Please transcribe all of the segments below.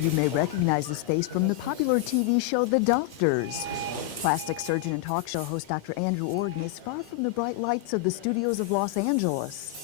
You may recognize his face from the popular TV show The Doctors. Plastic surgeon and talk show host Dr. Andrew Orden is far from the bright lights of the studios of Los Angeles.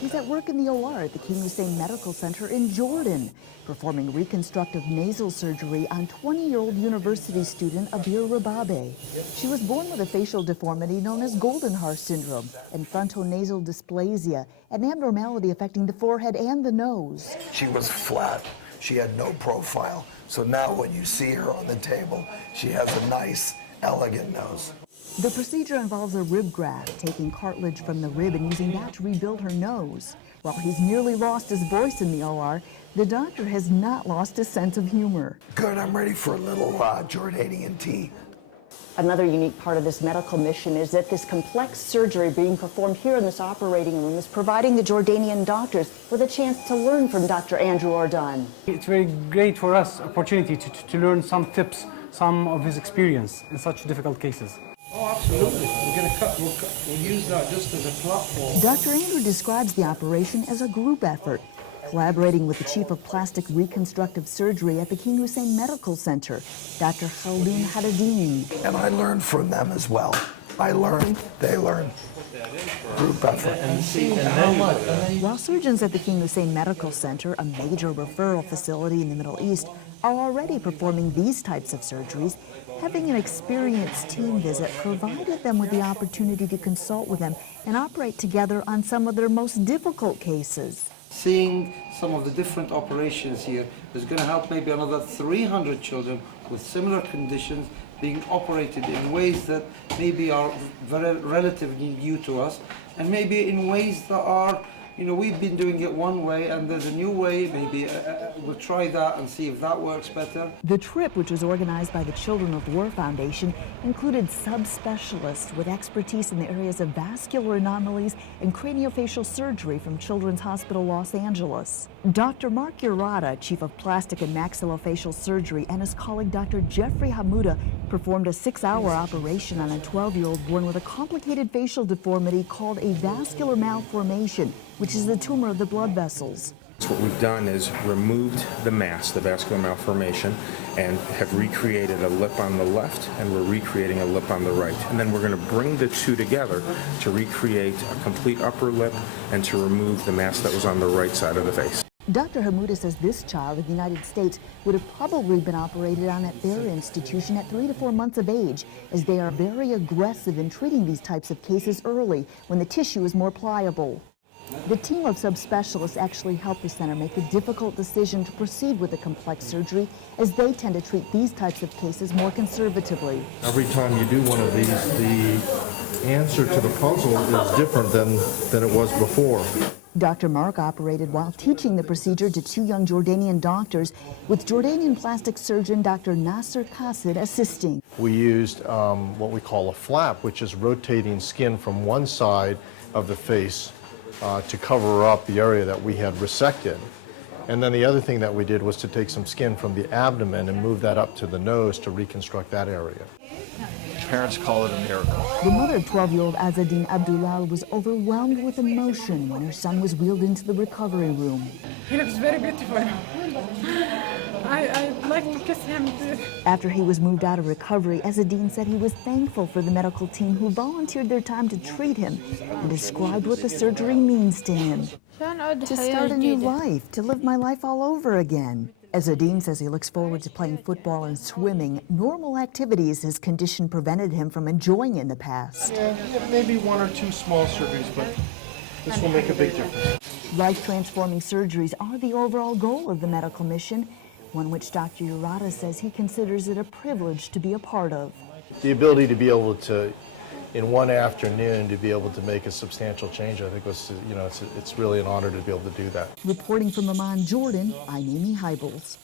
He's at work in the OR at the King Hussein Medical Center in Jordan, performing reconstructive nasal surgery on 20-year-old university student Abir Rababe. She was born with a facial deformity known as Goldenhar syndrome and frontonasal dysplasia, an abnormality affecting the forehead and the nose. She was flat. She had no profile. So now when you see her on the table, she has a nice, elegant nose. The procedure involves a rib graft, taking cartilage from the rib and using that to rebuild her nose. While he's nearly lost his voice in the OR, the doctor has not lost his sense of humor. Good, I'm ready for a little Jordanian tea. Another unique part of this medical mission is that this complex surgery being performed here in this operating room is providing the Jordanian doctors with a chance to learn from Dr. Andrew Orden. It's very great for us, opportunity to learn some tips, some of his experience in such difficult cases. Oh, absolutely. We'll use that just as a platform. Dr. Andrew describes the operation as a group effort, collaborating with the chief of plastic reconstructive surgery at the King Hussein Medical Center, Dr. Khaldoon Haddadine. And I learned from them as well. I learned, they learned. Group effort. While surgeons at the King Hussein Medical Center, a major referral facility in the Middle East, are already performing these types of surgeries, having an experienced team visit provided them with the opportunity to consult with them and operate together on some of their most difficult cases. Seeing some of the different operations here is going to help maybe another 300 children with similar conditions being operated in ways that maybe are very relatively new to us, and maybe in ways that are, you know, we've been doing it one way and there's a new way, maybe we'll try that and see if that works better. The trip, which was organized by the Children of War Foundation, included subspecialists with expertise in the areas of vascular anomalies and craniofacial surgery from Children's Hospital Los Angeles. Dr. Mark Urata, chief of plastic and maxillofacial surgery, and his colleague Dr. Jeffrey Hamouda performed a 6-hour operation on a 12-year-old born with a complicated facial deformity called a vascular malformation, which is the tumor of the blood vessels. So what we've done is removed the mass, the vascular malformation, and have recreated a lip on the left, and we're recreating a lip on the right. And then we're going to bring the two together to recreate a complete upper lip and to remove the mass that was on the right side of the face. Dr. Hamouda says this child in the United States would have probably been operated on at their institution at 3 to 4 months of age, as they are very aggressive in treating these types of cases early when the tissue is more pliable. The team of subspecialists actually helped the center make the difficult decision to proceed with the complex surgery, as they tend to treat these types of cases more conservatively. Every time you do one of these, the answer to the puzzle is different than it was before. Dr. Mark operated while teaching the procedure to 2 young Jordanian doctors, with Jordanian plastic surgeon Dr. Nasser Qasid assisting. We used what we call a flap, which is rotating skin from one side of the face to cover up the area that we had resected. And then the other thing that we did was to take some skin from the abdomen and move that up to the nose to reconstruct that area. Parents call it a miracle. The mother of 12-year-old Azadine Abdullah was overwhelmed with emotion when her son was wheeled into the recovery room. He looks very beautiful. I'd like to kiss him. After he was moved out of recovery, Azadine said he was thankful for the medical team who volunteered their time to treat him and described what the surgery means to him. To start a new life, to live my life all over again. Azadine says he looks forward to playing football and swimming, normal activities his condition prevented him from enjoying in the past. Yeah, maybe 1 or 2 small surgeries, but this will make a big difference. Life-transforming surgeries are the overall goal of the medical mission, one which Dr. Urata says he considers it a privilege to be a part of. The ability to be able to, in one afternoon, to be able to make a substantial change, I think was, you know, it's really an honor to be able to do that. Reporting from Amman, Jordan, I'm Amy Hybels.